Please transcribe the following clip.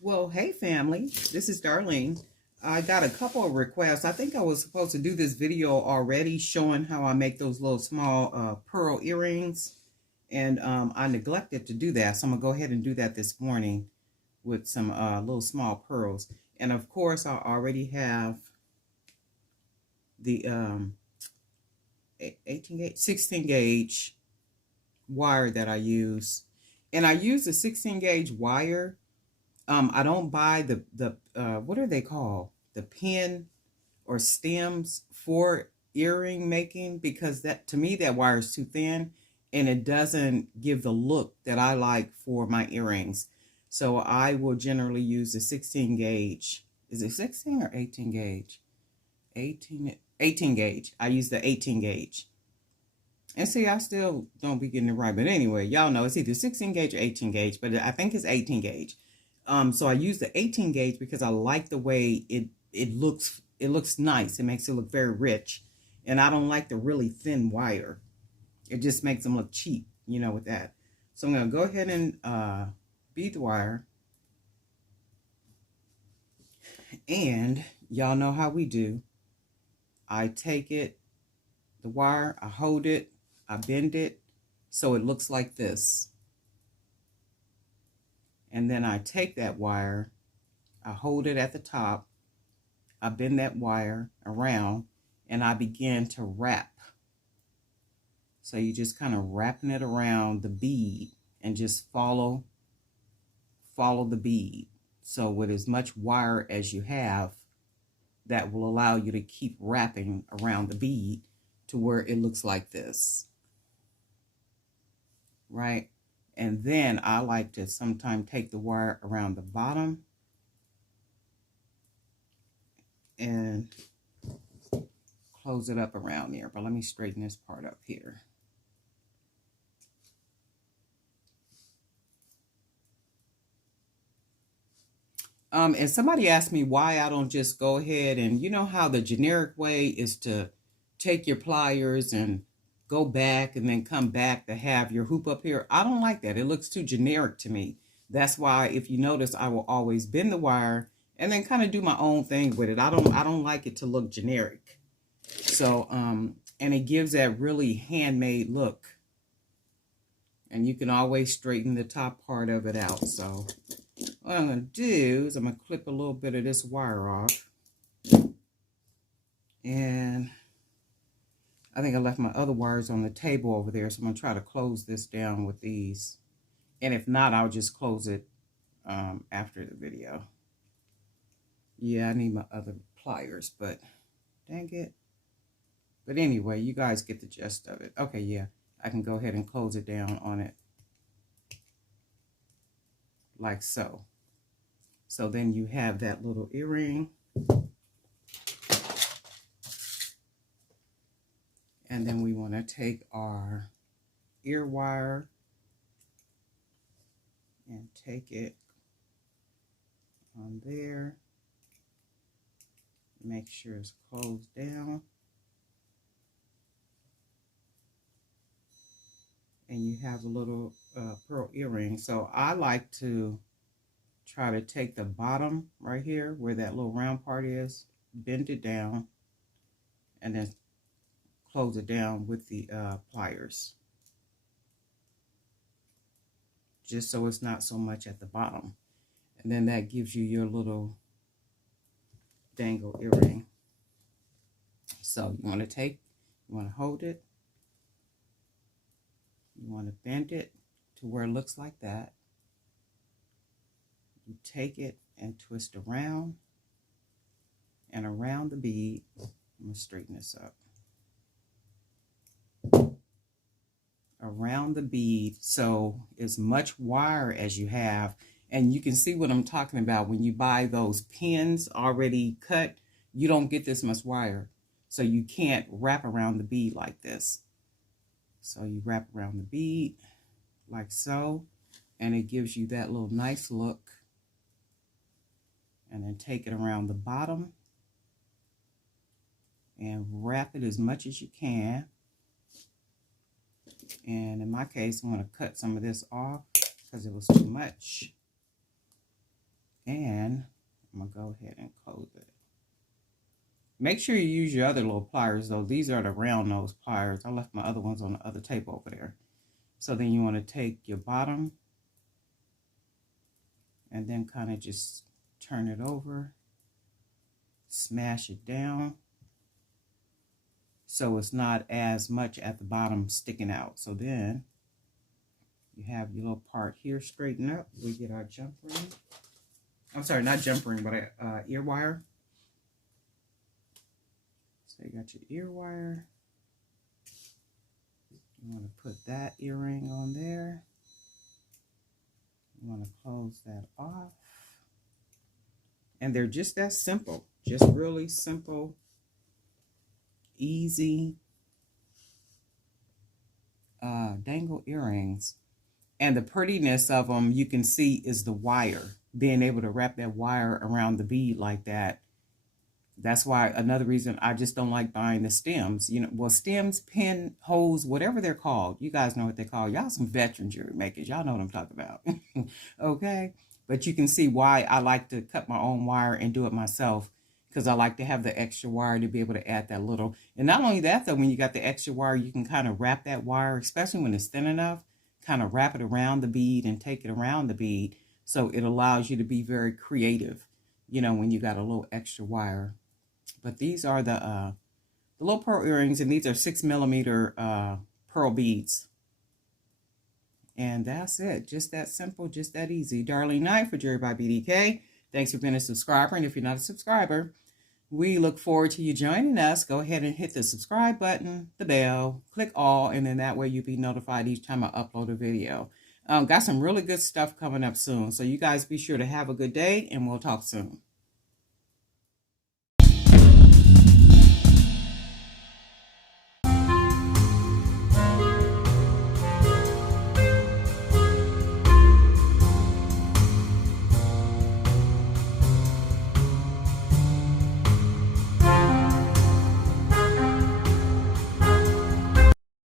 Well, hey family, this is Darlene. I got a couple of requests. I think I was supposed to do this video already showing how I make those little small pearl earrings. And I neglected to do that. So I'm going to go ahead and do that this morning with some little small pearls. And of course, I already have the 18 gauge, 16 gauge wire that I use. And I use the 16 gauge wire. I don't buy the what are they called? The pin or stems for earring making, because that, to me, that wire is too thin and it doesn't give the look that I like for my earrings. So I will generally use the 16 gauge. Is it 16 or 18 gauge? 18 gauge. I use the 18 gauge. And see, I still don't be getting it right. But anyway, y'all know it's either 16 gauge or 18 gauge, but I think it's 18 gauge. So I use the 18 gauge because I like the way it looks. It looks nice. It makes it look very rich. And I don't like the really thin wire. It just makes them look cheap, with that. So I'm going to go ahead and bead the wire. And y'all know how we do. I take it, the wire, I hold it, I bend it so it looks like this. And then I take that wire, I hold it at the top, I bend that wire around, and I begin to wrap. So you just kind of wrapping it around the bead and just follow the bead. So with as much wire as you have, that will allow you to keep wrapping around the bead to where it looks like this. Right? And then I like to sometimes take the wire around the bottom and close it up around there. But let me straighten this part up here. And somebody asked me why I don't just go ahead and, you know how the generic way is to take your pliers and go back and then come back to have your hoop up here. I don't like that. It looks too generic to me. That's why, if you notice, I will always bend the wire and then kind of do my own thing with it. I don't like it to look generic. So, and it gives that really handmade look. And you can always straighten the top part of it out. So what I'm going to do is I'm going to clip a little bit of this wire off. And I think I left my other wires on the table over there, so I'm going to try to close this down with these. And if not, I'll just close it after the video. Yeah, I need my other pliers, but dang it. But anyway, you guys get the gist of it. Okay, yeah, I can go ahead and close it down on it. Like so. So then you have that little earring. And then we want to take our ear wire and take it on there. Make sure it's closed down. And you have a little pearl earring. So I like to try to take the bottom right here where that little round part is, bend it down, and then close it down with the pliers. Just so it's not so much at the bottom. And then that gives you your little dangle earring. So you want to hold it. You want to bend it to where it looks like that. You take it and twist around and around the bead. I'm going to straighten this up. Around the bead, so as much wire as you have. And you can see what I'm talking about. When you buy those pins already cut, you don't get this much wire. So you can't wrap around the bead like this. So you wrap around the bead like so, and it gives you that little nice look. And then take it around the bottom and wrap it as much as you can. And in my case, I'm going to cut some of this off because it was too much. And I'm going to go ahead and close it. Make sure you use your other little pliers, though. These are the round nose pliers. I left my other ones on the other tape over there. So then you want to take your bottom and then kind of just turn it over, smash it down so it's not as much at the bottom sticking out. So then you have your little part here straighten up. We get our jump ring. I'm sorry, not jump ring, but ear wire. So you got your ear wire. You want to put that earring on there. You want to close that off. And they're just that simple. Just really simple, easy dangle earrings. And the prettiness of them, you can see, is the wire. Being able to wrap that wire around the bead like that. That's why another reason I just don't like buying the stems. You know, well, stems, pin, holes, whatever they're called. You guys know what they're called. Y'all some veteran jewelry makers. Y'all know what I'm talking about. Okay? But you can see why I like to cut my own wire and do it myself. Because I like to have the extra wire to be able to add that little. And not only that, though, when you got the extra wire, you can kind of wrap that wire, especially when it's thin enough, kind of wrap it around the bead and take it around the bead. So it allows you to be very creative, you know, when you got a little extra wire. But these are the little pearl earrings, and these are 6mm pearl beads. And that's it. Just that simple, just that easy. Darlene Knight for Jewelry by BDK. Thanks for being a subscriber. And if you're not a subscriber, we look forward to you joining us. Go ahead and hit the subscribe button, the bell, click all, and then that way you'll be notified each time I upload a video. Got some really good stuff coming up soon. So you guys be sure to have a good day, and we'll talk soon.